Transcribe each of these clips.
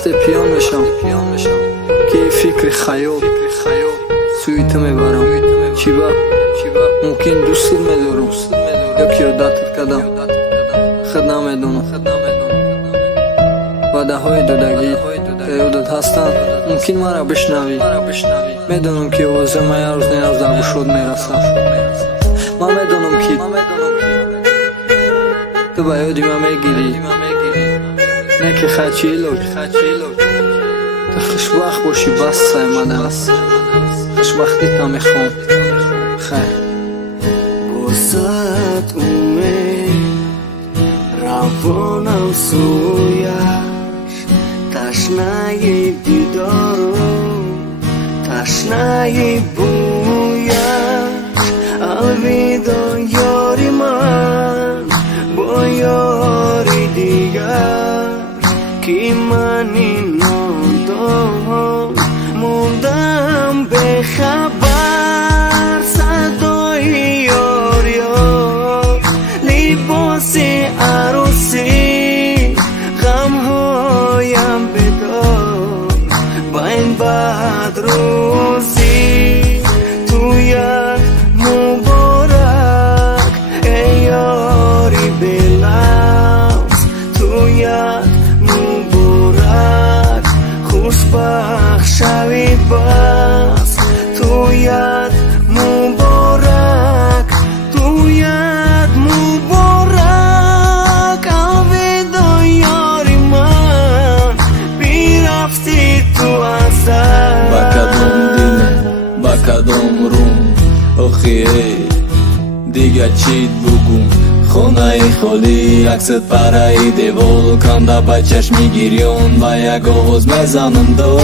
وقتی پیان میشم که فکر خیال سویت میبرم چی با ممکن دوست میدارم یک یادت کردم خود نمیدونم وعده های دودگی که یادت هستند ممکن مرا بشنوی میدونم که آوازه من یه روز نیاز در گوشت میرسم من میدونم که تو به یادی من میگیری نه که خچیلو تو خوشبخت باشی بس سایمدن خوشبختی تا میخوام خیر بوسات امید روانم سویش تشنه دیدارم تشنه بویش الویدا یاری من با یاری دیگر که من این نادان موندم به خبر صدای یار یار لباس عروسی غمهایم بدار با این بد روزی تویت مبارک ای یاری بلمس تویت مبارک خوشبخت شوید بس تویت مبارک تویت مبارک الویدا یاری من بیرفتی تو ازل با کدوم دینه با کدوم روم اخی دیگه چیت بگم خونه خالی عکست پرای دیوال کنده با چشمی گریون با یک آواز میزنم دو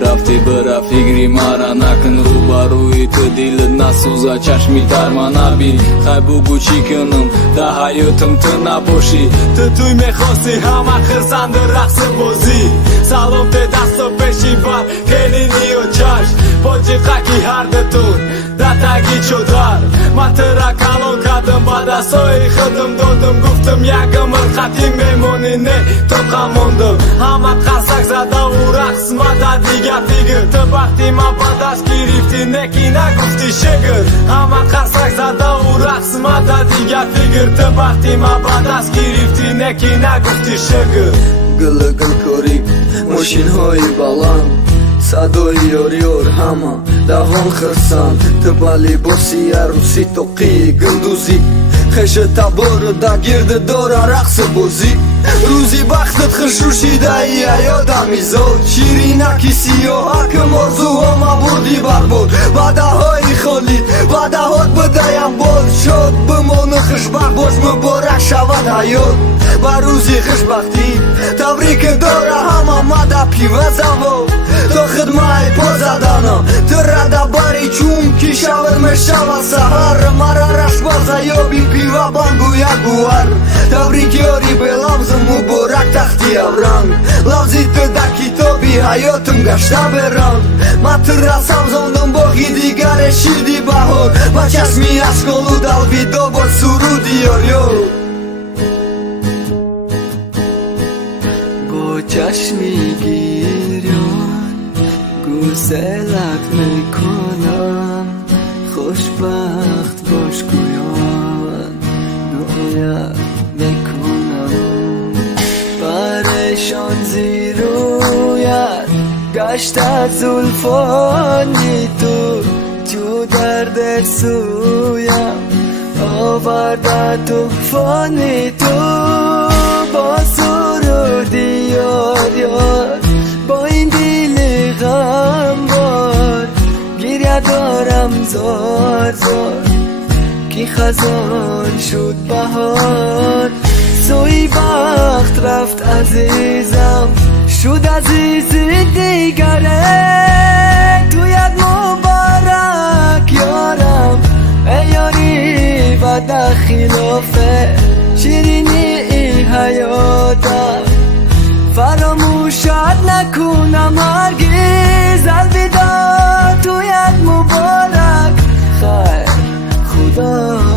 رفتی برا فکری مرا نکن روبروی تو دلت نسوزه چشمی در من نبین خیلی بگو چی کنم در حیاتم تو نباشی تو توی میخواستی همه خرسند رقص بازی سلام ته دست و پیشی بر کلینی و چشم با جیقکی هر دتون دتگی چودر من ترا کلان کردم با دستای خودم دادم گفتم یکم خطی میمونی نه تو قماندم همه قصک زده و رقص مده دیگه تو وقتی من با دست گرفتی نکی نگفتی شگر همه قصک زده و رقص مده دیگه تو وقتی من با دست گرفتی نکی نگفتی شگر گل کاری ماشین های بلند صدای یار همه دوان خرسان تو با لباسی عروسی توقی گندوزی خش تبار دا گرد داره رقص بازی روزی بختت خشوشیده ای یادم میزاد شیرینکی سیاه که مرزوها ما بردی برباد وعده های خالی وعده هات بدهیم باز شد بمانه خوشبخت باش مبارک شود حیات با روزی خوشبختی تبریک داره همه مده پیوه زوا تا خدمه پا زدنم تو رده بری چون کی شود میشود سهر مرا رشت بازه یابیم پیوه بانگو یک گوهر تبریک یاری به لفظ مبارک تختی ابرنگ لفظی تو در کتابی حیاتم گشته برنگ من تو را سمزاندم باقی دیگر شیردی بهار با چشمی اشکالو دلویدا با سرودی یار با چشمی گیریان گوزلت میکنم خوشبخت باش گویان دعایت میکنم پریشان زیرویت گشتت زلفانی تو درد سویم آورده توفانی تو با سرودی یار با این دل غمبار گریه دارم زار که خزان شد بهار سوی وقت رفت عزیزم شد عزیز دیگره تویت مبارک یارم ای یاری و در خلافه شیرینی حیاتم فراموشت نکنم هرگز الویدا تویت مبارک خیر خدا